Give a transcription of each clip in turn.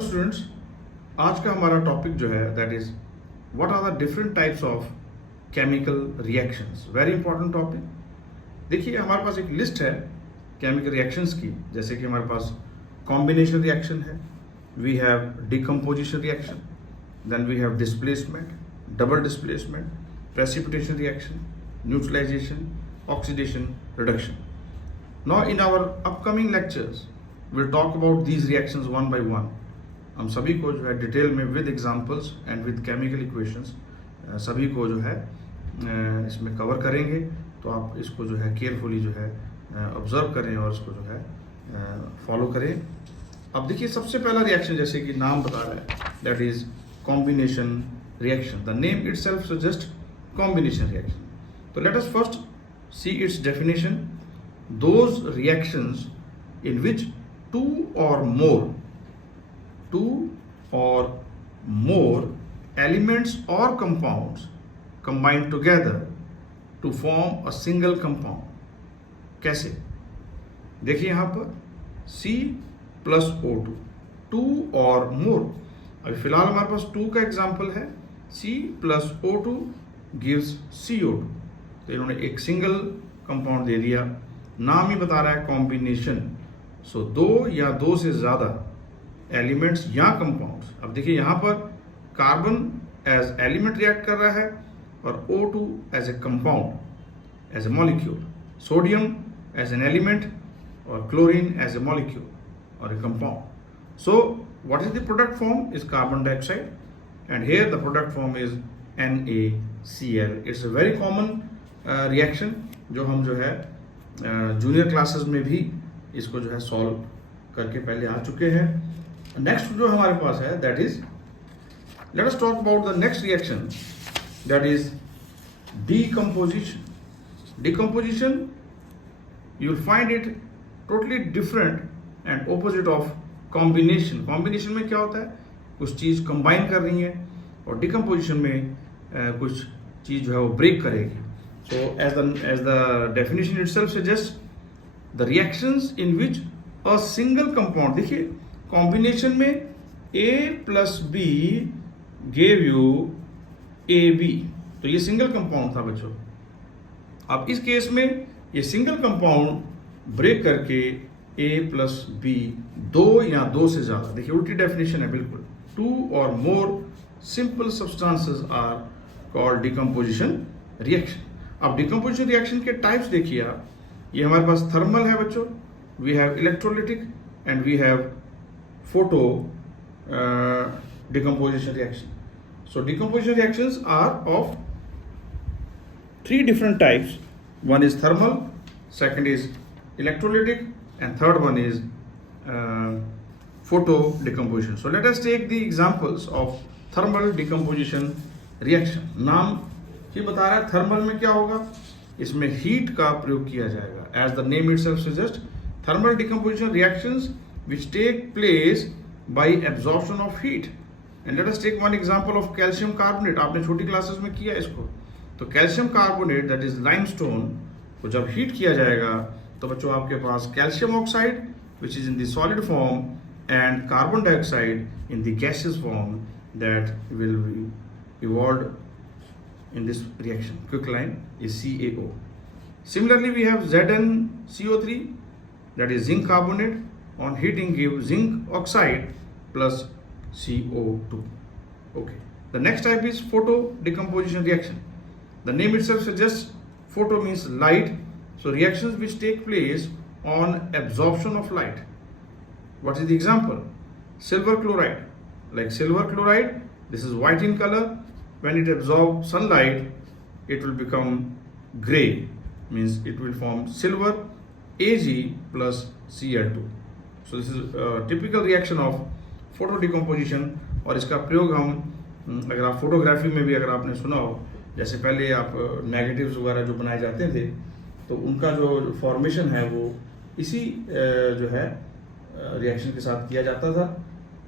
Students, आज का हमारा टॉपिक जो है that is what are the different types of chemical reactions. Very important topic. देखिए, हमारे पास एक लिस्ट है केमिकल रिएक्शंस की, जैसे कि हमारे पास कॉम्बिनेशन रिएक्शन है, we have decomposition reaction, then we have displacement, double displacement, precipitation reaction, neutralisation, oxidation, reduction. Now in our upcoming lectures will talk about these reactions one by one. हम सभी को जो है डिटेल में with examples and with chemical equations सभी को जो है इसमें कवर करेंगे। तो आप इसको जो है केयरफुली जो है ऑब्जर्व करें और इसको जो है फॉलो करें। अब देखिए, सबसे पहला रिएक्शन जैसे कि नाम बता रहा है that is combination reaction. The name itself suggest combination reaction. तो let us first see its definition. Those reactions in which two or more elements or compounds combine together to form a single compound। कैसे? देखिए यहाँ पर C plus O2, to और मोर। अभी फिलहाल हमारे पास to का एग्जाम्पल है, C plus O2 gives CO2। तो इन्होंने एक सिंगल कंपाउंड दे दिया, नाम ही बता रहा है कॉम्बिनेशन। सो दो या दो से ज्यादा एलिमेंट्स या कंपाउंड्स। अब देखिए यहाँ पर कार्बन एज एलिमेंट रिएक्ट कर रहा है और O2 as a compound, as a molecule, sodium as an element और क्लोरीन एज ए मॉलिक्यूल और a compound. So what is the product form is carbon dioxide and here the product form is NaCl। It's a very common reaction जो हम जो है junior classes में भी इसको जो है सॉल्व करके पहले आ चुके हैं। नेक्स्ट जो हमारे पास है that is, let us talk about the next reaction that is decomposition. Decomposition you will find it totally different and opposite of combination. Combination में क्या होता है, कुछ चीज कंबाइन कर रही है, और डिकम्पोजिशन में कुछ चीज जो है वो ब्रेक करेगी। So as the definition itself suggest the reactions in which a single compound, देखिए कॉम्बिनेशन में A plus B gave you AB, तो ये सिंगल कंपाउंड था बच्चों। अब इस केस में ये सिंगल कंपाउंड ब्रेक करके A plus B, दो या दो से ज्यादा, देखिए उल्टी डेफिनेशन है बिल्कुल। टू और more simple substances are called decomposition reaction. अब डिकम्पोजिशन रिएक्शन के टाइप्स देखिए आप, ये हमारे पास थर्मल है बच्चों, we have electrolytic and we have photo decomposition reaction. So decomposition reactions are of three different types. One is thermal, second is electrolytic and third one is photo decomposition. So let us take the examples of thermal decomposition reaction. नाम ही बता रहा है thermal में क्या होगा, इसमें heat का प्रयोग किया जाएगा। As the name itself suggest, thermal decomposition reactions which take place by absorption of heat. And let us take one example of calcium carbonate. आपने छोटी क्लासेस में किया इसको। तो calcium carbonate that is limestone को जब हीट किया जाएगा तो बच्चों आपके पास calcium oxide which is in the solid form and carbon dioxide in the gaseous form that will be evolved in this reaction. Quick line is CaO. Similarly, we have ZnCO3 that is zinc carbonate. On heating gives zinc oxide plus CO2. Okay. The next type is photo decomposition reaction. The name itself suggests photo means light. So reactions which take place on absorption of light. What is the example? Silver chloride. Like silver chloride, this is white in color. When it absorbs sunlight, it will become gray, means it will form silver Ag plus Cl2. So this is a typical reaction of photo decomposition। और इसका प्रयोग हम अगर आप photography में भी अगर आपने सुना हो, जैसे पहले आप नेगेटिव्स वगैरह जो बनाए जाते थे तो उनका जो फॉर्मेशन है वो इसी जो है रिएक्शन के साथ किया जाता था।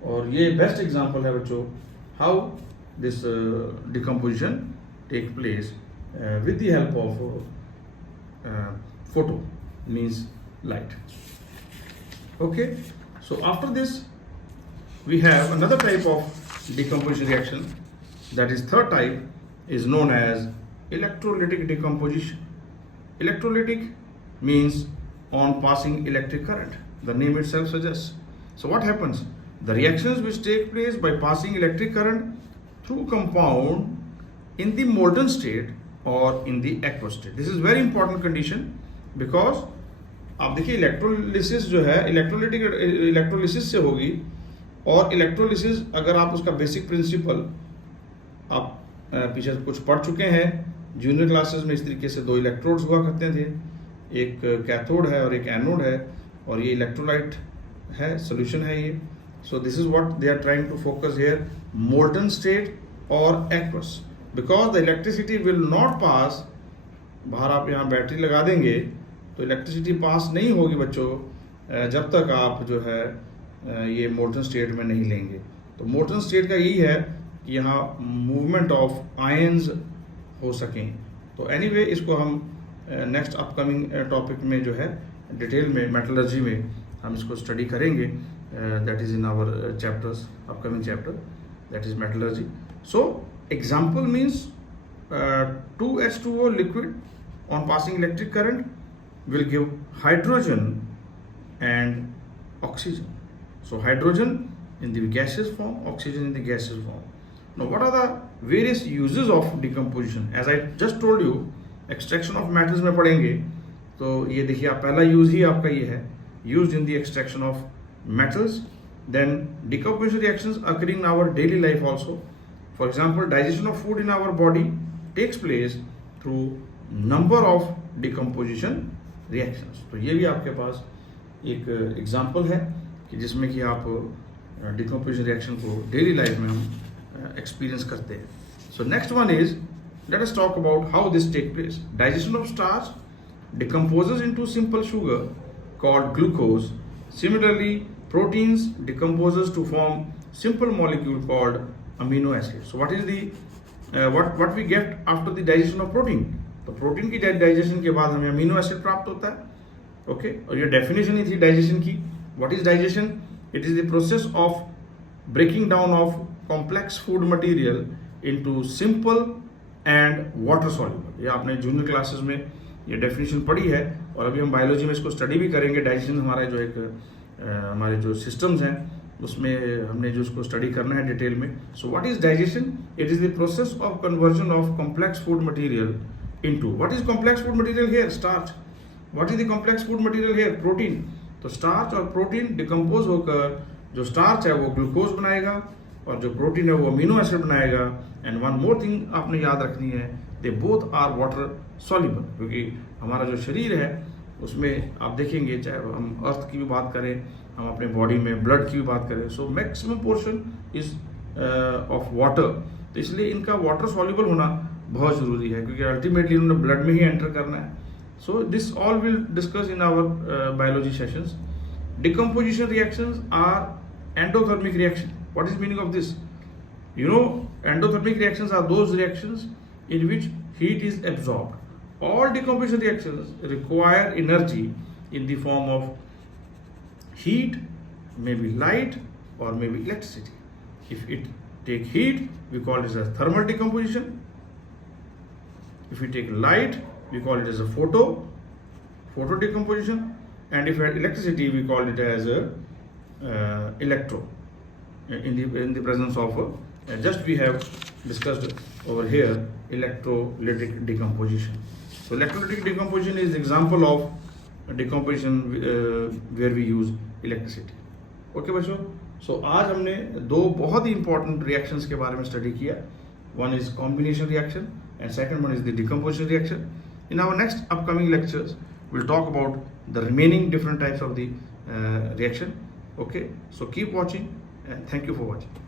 और ये बेस्ट एग्जांपल है बच्चों how this decomposition take place with the help of photo means light। Okay, so after this we have another type of decomposition reaction, that is third type, is known as electrolytic decomposition. Electrolytic means on passing electric current, the name itself suggests. So what happens? The reactions which take place by passing electric current through compound in the molten state or in the aqueous state. This is very important condition because आप देखिए electrolysis जो है electrolytic electrolysis से होगी, और electrolysis अगर आप उसका बेसिक प्रिंसिपल आप पीछे कुछ पढ़ चुके हैं जूनियर क्लासेस में, इस तरीके से दो इलेक्ट्रोड्स हुआ करते थे, एक कैथोड है और एक एनोड है, और ये इलेक्ट्रोलाइट है, सोल्यूशन है ये. So this is what they are trying to focus here, molten state और aqueous, because the electricity will not pass. बाहर आप यहाँ बैटरी लगा देंगे तो इलेक्ट्रिसिटी पास नहीं होगी बच्चों जब तक आप जो है ये मोल्टन स्टेट में नहीं लेंगे. तो मोल्टन स्टेट का यही है कि यहाँ मूवमेंट ऑफ आयंस हो सकें. तो एनीवे इसको हम नेक्स्ट अपकमिंग टॉपिक में जो है डिटेल में मेटलर्जी में हम इसको स्टडी करेंगे. That is in our chapters, upcoming chapter, that is metallurgy. So example means 2H2O liquid on passing electric current will give hydrogen and oxygen. So hydrogen in the gaseous form, oxygen in the gaseous form. Now what are the various uses of decomposition? As I just told you, extraction of metals में पढ़ेंगे, तो ये देखिए आप पहला use ही आपका ये है, used in the extraction of metals. Then decomposition reactions occurring in our daily life also. For example, digestion of food in our body takes place through number of decomposition reactions. तो ये भी आपके पास एक example है कि जिसमें कि आप डिकम्पोजिशन रिएक्शन को डेली लाइफ में हम एक्सपीरियंस करते हैं. So next one is, let us talk about how this take place. Digestion of starch decomposes into simple sugar called glucose. Similarly, proteins decomposes to form simple molecule called amino acid. So what is the what we get after the digestion of protein? तो protein की digestion के बाद हमें amino acid प्राप्त होता है. Okay, और ये डेफिनेशन ही थी डाइजेशन की. What is digestion? It is the process of breaking down of complex food material into simple and water soluble. ये आपने जूनियर क्लासेस में ये डेफिनेशन पढ़ी है, और अभी हम बायोलॉजी में इसको स्टडी भी करेंगे. डाइजेशन हमारा जो एक हमारे जो सिस्टम्स हैं उसमें हमने जो उसको स्टडी करना है डिटेल में. सो what is digestion? It is the process of conversion of complex food material into. What is complex food material here? Starch. What is the complex food material here? Protein. तो starch और protein decompose होकर जो starch है वो glucose बनाएगा और जो protein है वो अमीनो एसिड बनाएगा. एंड वन मोर थिंग आपने याद रखनी है, they both are water soluble, क्योंकि हमारा जो शरीर है उसमें आप देखेंगे, चाहे हम अर्थ की भी बात करें, हम अपने बॉडी में ब्लड की भी बात करें, so maximum portion is of water. तो इसलिए इनका वाटर सॉल्युबल होना बहुत ज़रूरी है, क्योंकि अल्टीमेटली उन्होंने ब्लड में ही एंटर करना है. So this all will discuss in our biology sessions. Decomposition reactions are endothermic reaction. What is meaning of this? You know, endothermic reactions are those reactions in which heat is absorbed. All decomposition reactions require energy in the form of heat, maybe light, or maybe electricity. If it take heat, we call it as thermal decomposition. If we take light, we call it as a photo decomposition. And if we had electricity, we call it as a electro. In the presence of just we have discussed over here electrolytic decomposition. So electrolytic decomposition is example of decomposition where we use electricity. Okay बच्चों, so आज हमने दो बहुत ही important reactions के बारे में study किया. One is combination reaction and second one is the decomposition reaction. In our next upcoming lectures, we'll talk about the remaining different types of the reaction. Okay, so keep watching and thank you for watching.